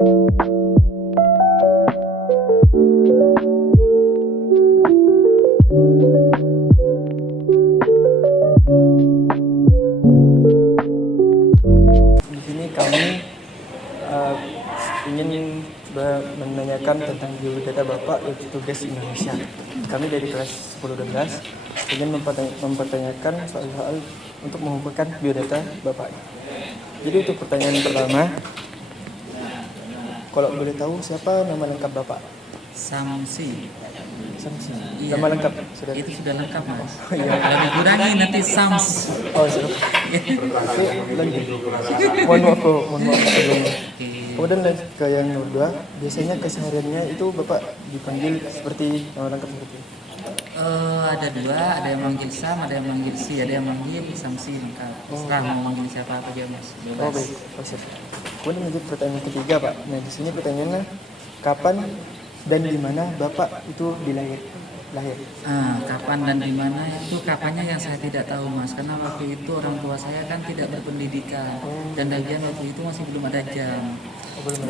Di sini kami ingin menanyakan tentang biodata Bapak, yaitu tugas Indonesia. Kami dari kelas 10-12 ingin mempertanyakan soal untuk mengumpulkan biodata Bapak. Jadi untuk pertanyaan pertama, kalau boleh tahu siapa nama lengkap Bapak? Samsi. Samsi. Iya. Nama lengkap sudah. Itu sudah lengkap, Mas. Oh, iya. Kalau dikurangi nanti Sams. Oh, sudah. Oke, lanjut. Mohon maaf sebelumnya. Kemudian lanjut ke yang kedua, biasanya kesehariannya itu Bapak dipanggil seperti nama lengkap seperti itu? Ada dua, ada yang manggil Sam, ada yang manggil Si, ada yang manggil Samsi lengkap. Terserah mau manggil siapa aja, Mas. Oh Bebas. baik, oh, siap. Kemudian lanjut pertanyaan ketiga Pak. Nah di sini pertanyaannya, kapan dan di mana Bapak itu lahir? Kapan dan di mana itu kapannya yang saya tidak tahu, Mas, karena waktu itu orang tua saya kan tidak berpendidikan dan lagian waktu itu masih belum ada jam.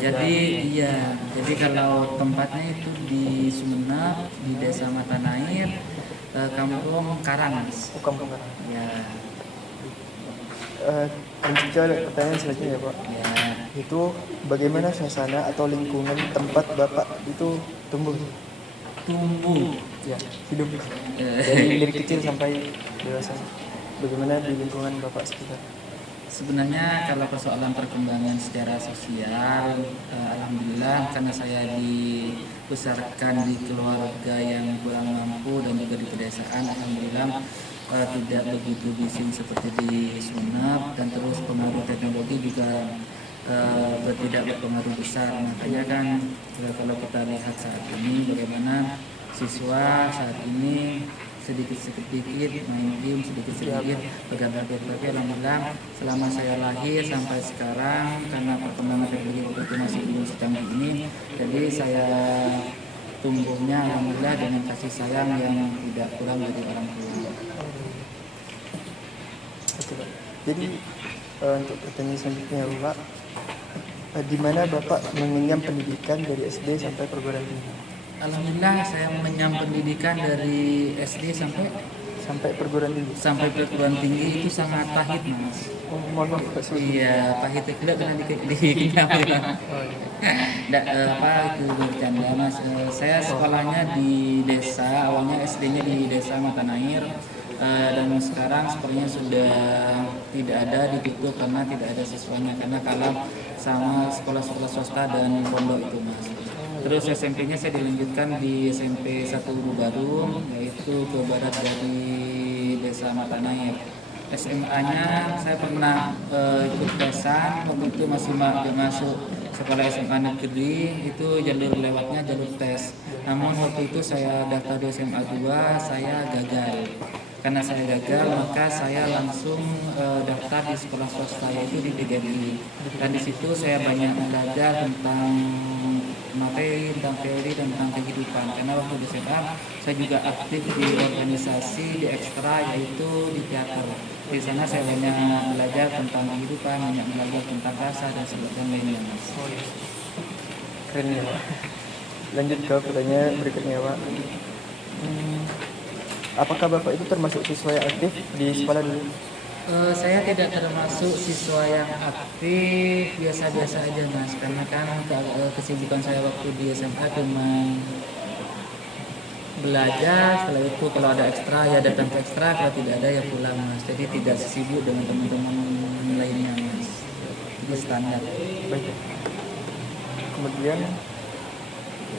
Jadi iya, jadi kalau tempatnya itu di Sumeneb, di Desa Matanair, Kampung Karang, Mas. Kampung Karang. Ya, Lanjut ke pertanyaan selanjutnya ya Pak. ya. Itu bagaimana suasana atau lingkungan tempat Bapak itu tumbuh? Ya, hidup. Dari kecil sampai dewasa. Bagaimana di lingkungan Bapak sekitar? Sebenarnya kalau persoalan perkembangan secara sosial, alhamdulillah karena saya dibesarkan di keluarga yang kurang mampu dan juga di pedesaan, alhamdulillah tidak begitu bising seperti di Sumeneb, dan terus pengaruh teknologi juga tidak berpengaruh besar. Makanya kan kalau kita lihat saat ini bagaimana siswa saat ini sedikit-sedikit main game, sedikit-sedikit pegang gadget. Tapi alhamdulillah selama saya lahir sampai sekarang, karena perkembangan teknologi waktu itu masih belum secanggih ini, jadi saya tumbuhnya alhamdulillah dengan kasih sayang yang tidak kurang dari orang tua. Oke Pak. Jadi untuk pertanyaan selanjutnya Bapak, di mana Bapak mengenyam pendidikan dari SD sampai perguruan tinggi? Alhamdulillah saya mengenyam pendidikan dari SD Sampai perguruan tinggi. sampai perguruan tinggi itu sangat pahit, Mas. Oh, mohon maaf Pak. Iya, pahit itu tidak kena dikenyam. Nggak, itu bercanda, Mas. Saya sekolahnya di desa, awalnya SD-nya di Desa Matanair, dan sekarang sepertinya sudah tidak ada, ditutup karena tidak ada siswanya, karena kalah sama sekolah-sekolah swasta dan pondok itu, Mas. Terus SMP-nya saya dilanjutkan di SMP 1 Baru, yaitu ke barat dari Desa Matanair. SMA-nya saya pernah ikut tesan, waktu itu masih masuk sekolah SMA negeri, itu jalur lewatnya jalur tes. Namun waktu itu saya daftar di SMA 2, saya gagal. Karena saya gagal, maka saya langsung daftar di sekolah swasta, yaitu di DGI. Dan di situ saya banyak belajar tentang materi, tentang teori, dan tentang kehidupan. Karena waktu di SMA saya juga aktif di organisasi, di ekstra, yaitu di teater. Di sana saya banyak belajar tentang kehidupan, banyak belajar tentang rasa dan sebagainya, Mas. Keren ya Pak. Lanjut ke pertanyaan berikutnya Pak. Apakah Bapak itu termasuk siswa yang aktif di sekolah dulu? Saya tidak termasuk siswa yang aktif, biasa-biasa aja, Mas. Karena kan kesibukan saya waktu di SMA cuma belajar, setelah itu kalau ada ekstra ya datang ke ekstra, kalau tidak ada ya pulang, Mas. Jadi tidak sibuk dengan teman-teman lainnya, Mas. Itu standar. Baik. Kemudian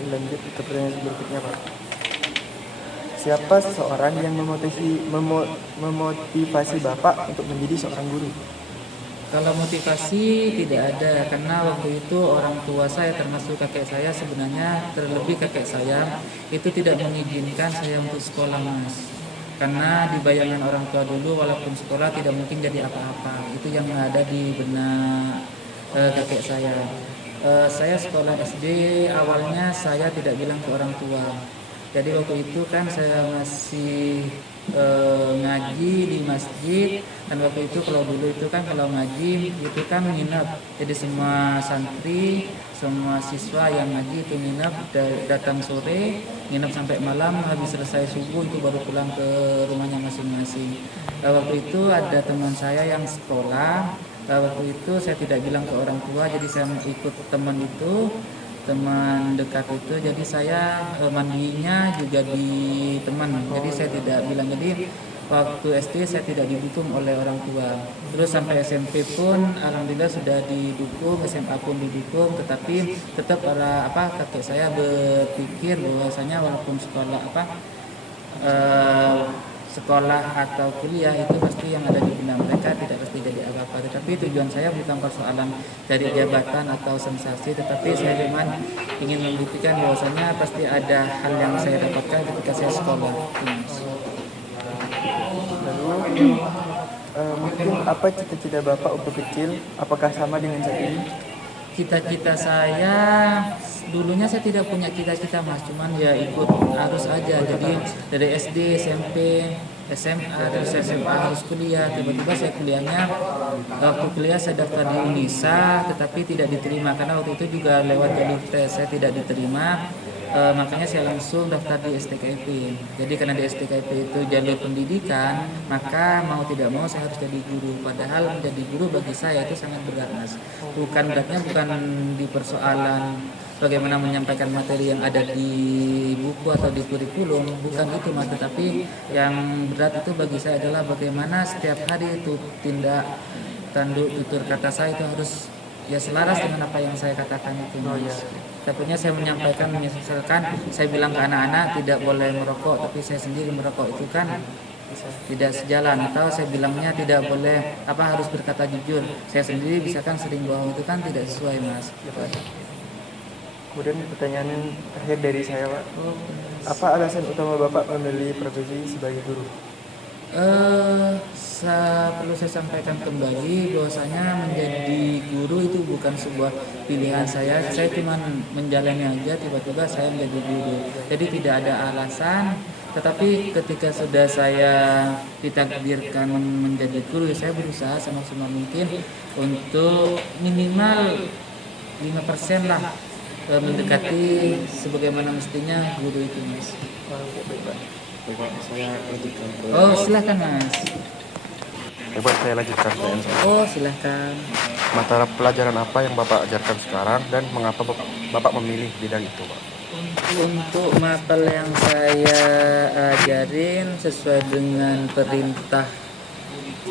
lanjut ke pertanyaan berikutnya Pak. Siapa seseorang yang memotivasi Bapak untuk menjadi seorang guru? Kalau motivasi tidak ada, karena waktu itu orang tua saya termasuk kakek saya, sebenarnya terlebih kakek saya itu tidak mengizinkan saya untuk sekolah, Mas. Karena di bayangan orang tua dulu walaupun sekolah tidak mungkin jadi apa-apa, itu yang ada di benak kakek saya. Saya sekolah SD, awalnya saya tidak bilang ke orang tua. Jadi waktu itu kan saya masih ngaji di masjid, dan waktu itu kalau dulu itu kan kalau ngaji itu kan nginep, jadi semua santri semua siswa yang ngaji itu nginep datang sore, nginep sampai malam, habis selesai subuh itu baru pulang ke rumahnya masing-masing. Waktu itu ada teman saya yang sekolah. Waktu itu saya tidak bilang ke orang tua, jadi saya ikut teman itu, teman dekat itu, jadi saya mandinya juga di teman, jadi saya tidak bilang. Jadi waktu SD saya tidak didukung oleh orang tua, terus sampai SMP pun alhamdulillah sudah didukung, SMA pun didukung, tetapi tetap kakek saya berpikir bahwasanya walaupun sekolah atau kuliah itu pasti yang ada di benak mereka tidak pasti jadi apa-apa. Tetapi tujuan saya bukan persoalan dari jabatan atau sensasi, tetapi saya cuma ingin membuktikan bahwasanya pasti ada hal yang saya dapatkan ketika saya sekolah. Lalu mungkin apa cita-cita Bapak waktu kecil? Apakah sama dengan saat ini? Cita-cita saya dulunya saya tidak punya cita-cita Mas, cuman ya ikut arus aja. Jadi dari SD, SMP, SMA, terus SMA harus kuliah. Tiba-tiba saya kuliahnya, waktu kuliah saya daftar di Unisa, tetapi tidak diterima karena waktu itu juga lewat jalur tes saya tidak diterima. Makanya saya langsung daftar di STKIP. Jadi karena di STKIP itu jalur pendidikan, maka mau tidak mau saya harus jadi guru. Padahal menjadi guru bagi saya itu sangat berat Mas. Beratnya bukan di persoalan bagaimana menyampaikan materi yang ada di buku atau di kurikulum, bukan itu Mas. Tetapi yang berat itu bagi saya adalah bagaimana setiap hari itu tindak tanduk tutur kata saya itu harus ya selaras dengan apa yang saya katakan itu Mas. Takutnya saya menyampaikan, misalkan saya bilang ke anak-anak tidak boleh merokok, tapi saya sendiri merokok, itu kan tidak sejalan. Atau saya bilangnya tidak boleh harus berkata jujur, saya sendiri misalkan sering bohong, itu kan tidak sesuai Mas. Kemudian pertanyaan terakhir dari saya Pak, apa alasan utama Bapak memilih profesi sebagai guru? Perlu saya sampaikan kembali bahwasanya menjadi guru itu bukan sebuah pilihan saya cuma menjalani aja, tiba-tiba saya menjadi guru, jadi tidak ada alasan. Tetapi ketika sudah saya ditakdirkan menjadi guru, saya berusaha semaksimal mungkin untuk minimal 5% lah mendekati sebagaimana mestinya guru itu Mas. Baik, saya lanjutkan. Silakan Mas. Baik, saya lanjutkan pertanyaan saya. Silakan. Mata pelajaran apa yang Bapak ajarkan sekarang dan mengapa Bapak memilih bidang itu, Pak? Untuk mapel yang saya ajarin sesuai dengan perintah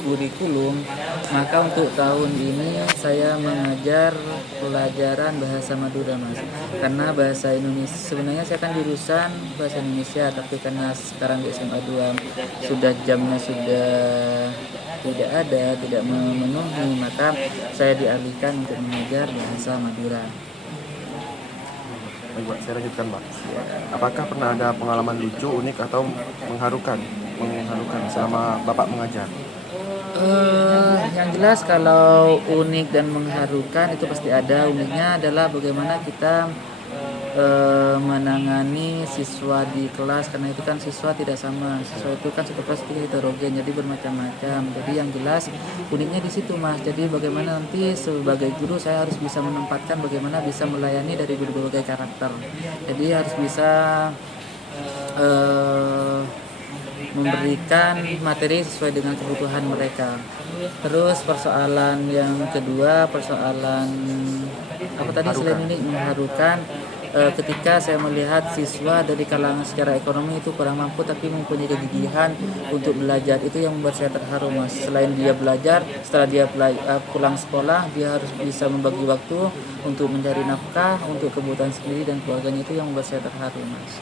kurikulum, maka untuk tahun ini saya mengajar pelajaran bahasa Madura Mas. Karena bahasa Indonesia, sebenarnya saya kan jurusan bahasa Indonesia, tapi karena sekarang di SMA 2 sudah jamnya sudah tidak ada, tidak memenuhi, maka saya dialihkan untuk mengajar bahasa Madura. Baik, Pak, saya lanjutkan, Pak. Apakah pernah ada pengalaman lucu, unik atau mengharukan selama Bapak mengajar? Yang jelas kalau unik dan mengharukan itu pasti ada. Uniknya adalah bagaimana kita menangani siswa di kelas, karena itu kan siswa tidak sama, siswa itu kan satu kelas itu heterogen, jadi bermacam-macam. Jadi yang jelas uniknya di situ Mas. Jadi bagaimana nanti sebagai guru saya harus bisa menempatkan bagaimana bisa melayani dari berbagai karakter. Jadi harus bisa memberikan materi sesuai dengan kebutuhan mereka. Terus persoalan yang kedua, persoalan selain ini mengharukan, ketika saya melihat siswa dari kalangan secara ekonomi itu kurang mampu tapi mempunyai kegigihan untuk belajar, itu yang membuat saya terharu Mas. Selain dia belajar, setelah dia pulang sekolah, dia harus bisa membagi waktu untuk mencari nafkah untuk kebutuhan sendiri dan keluarganya, itu yang membuat saya terharu Mas.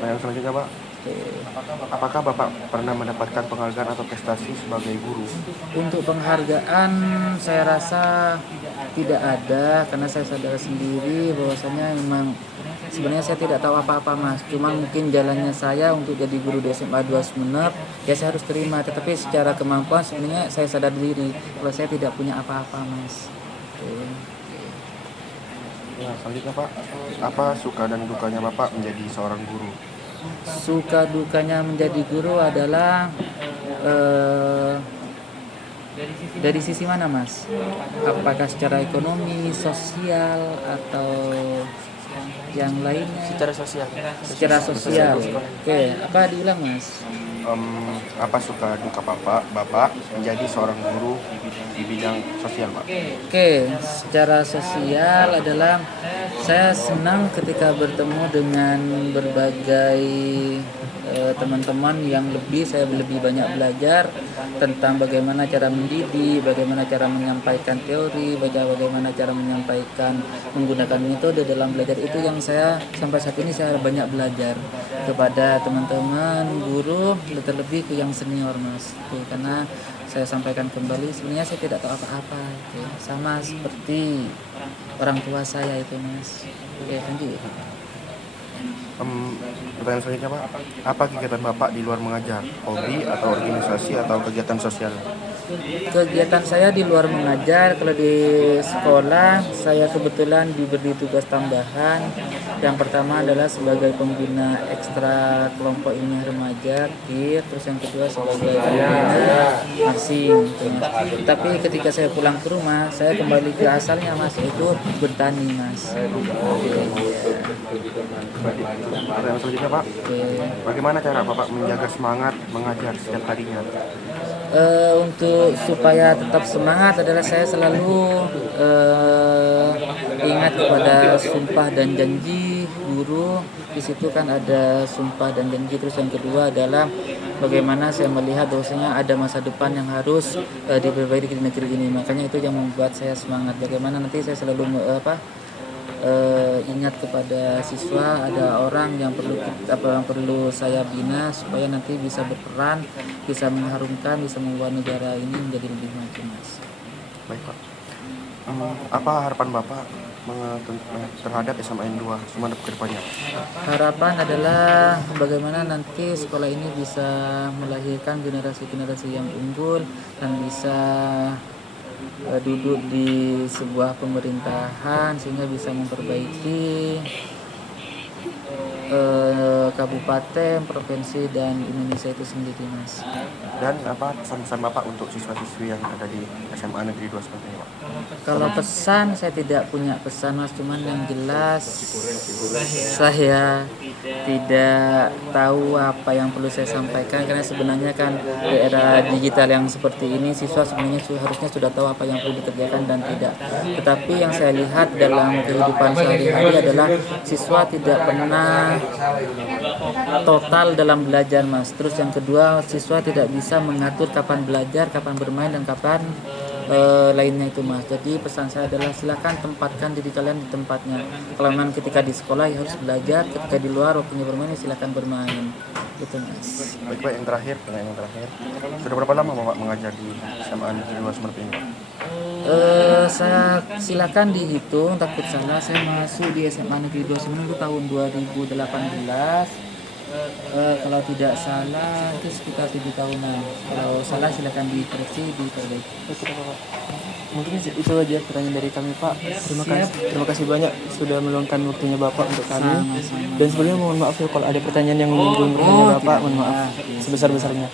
Yang selanjutnya, Pak, apakah Bapak pernah mendapatkan penghargaan atau prestasi sebagai guru? Untuk penghargaan saya rasa tidak ada, karena saya sadar sendiri bahwasanya memang sebenarnya saya tidak tahu apa-apa Mas. Cuma mungkin jalannya saya untuk jadi guru di SMA 2 Sumeneb, ya saya harus terima. Tetapi secara kemampuan sebenarnya saya sadar diri kalau saya tidak punya apa-apa Mas. Ya, selanjutnya, Pak, apa suka dan dukanya Bapak menjadi seorang guru? Suka dukanya menjadi guru adalah Dari sisi mana Mas? Apakah secara ekonomi, sosial, atau yang lainnya? Secara sosial. Secara sosial. Oke, apa diulang Mas? Apa suka duka bapak menjadi seorang guru di bidang sosial, Pak? Oke, secara sosial adalah saya senang ketika bertemu dengan berbagai teman-teman yang saya lebih banyak belajar tentang bagaimana cara mendidik, bagaimana cara menyampaikan teori, bagaimana cara menyampaikan menggunakan metode dalam belajar. Itu yang saya sampai saat ini saya banyak belajar kepada teman-teman guru, terlebih ke yang senior Mas. Oke, karena saya sampaikan kembali sebenarnya saya tidak tahu apa-apa, oke, sama seperti orang tua saya itu Mas. Oke, lanjut. Pertanyaan selanjutnya, Pak. Apa kegiatan Bapak di luar mengajar? Hobi atau organisasi atau kegiatan sosial? Kegiatan saya di luar mengajar, kalau di sekolah saya kebetulan diberi tugas tambahan. Yang pertama adalah sebagai pembina ekstra kelompok ilmiah remaja KIR, terus yang kedua sebagai pembina marching. Tapi ketika saya pulang ke rumah, saya kembali ke asalnya Mas, itu bertani Mas. Pertanyaan selanjutnya, Pak. Bagaimana cara Bapak menjaga semangat mengajar setiap harinya? Untuk supaya tetap semangat adalah saya selalu ingat kepada sumpah dan janji guru. Di situ kan ada sumpah dan janji. Terus yang kedua adalah bagaimana saya melihat bahwasanya ada masa depan yang harus diperbaiki di negeri ini. Makanya itu yang membuat saya semangat. Bagaimana nanti saya selalu ingat kepada siswa, ada orang yang perlu saya bina supaya nanti bisa berperan, bisa mengharumkan, bisa membawa negara ini menjadi lebih maju Mas. Baik, Pak. Apa harapan Bapak terhadap SMA N2 Sumeneb ke depannya? Harapan adalah bagaimana nanti sekolah ini bisa melahirkan generasi-generasi yang unggul dan bisa duduk di sebuah pemerintahan sehingga bisa memperbaiki kabupaten, provinsi, dan Indonesia itu sendiri Mas. Dan apa pesan-pesan Bapak untuk siswa-siswi yang ada di SMA Negeri 2 seperti ini, Pak? Kalau pesan saya tidak punya pesan Mas, cuman yang jelas saya tidak tahu apa yang perlu saya sampaikan, karena sebenarnya kan di era digital yang seperti ini siswa sebenarnya harusnya sudah tahu apa yang perlu dikerjakan dan tidak. Tetapi yang saya lihat dalam kehidupan sehari-hari adalah siswa tidak pernah total dalam belajar Mas. Terus yang kedua, siswa tidak bisa mengatur kapan belajar, kapan bermain, dan kapan lainnya itu Mas. Jadi pesan saya adalah silakan tempatkan diri kalian di tempatnya. Kalau memang ketika di sekolah ya harus belajar, ketika di luar waktunya bermain ya silakan bermain. Gitu Mas. Baik, Pak, pertanyaan yang terakhir. Sudah berapa lama Bapak mengajar di SMA Negeri 2 Sumeneb ini, Pak? Saya silakan dihitung, takut salah. Saya masuk di SMA Negeri 2 Sumeneb itu tahun 2018. Kalau tidak salah itu sekitar 7 tahunan. Kalau salah silakan dikoreksi, diperbaiki. Mungkin itu aja pertanyaan dari kami Pak. Terima kasih banyak sudah meluangkan waktunya Bapak untuk kami. Sama-sama. Dan sebelumnya mohon maaf ya kalau ada pertanyaan yang menyinggung Bapak, mohon maaf sebesar-besarnya.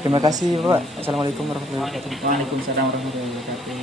Terima kasih Pak. Assalamualaikum warahmatullahi wabarakatuh. Waalaikumsalam warahmatullahi wabarakatuh.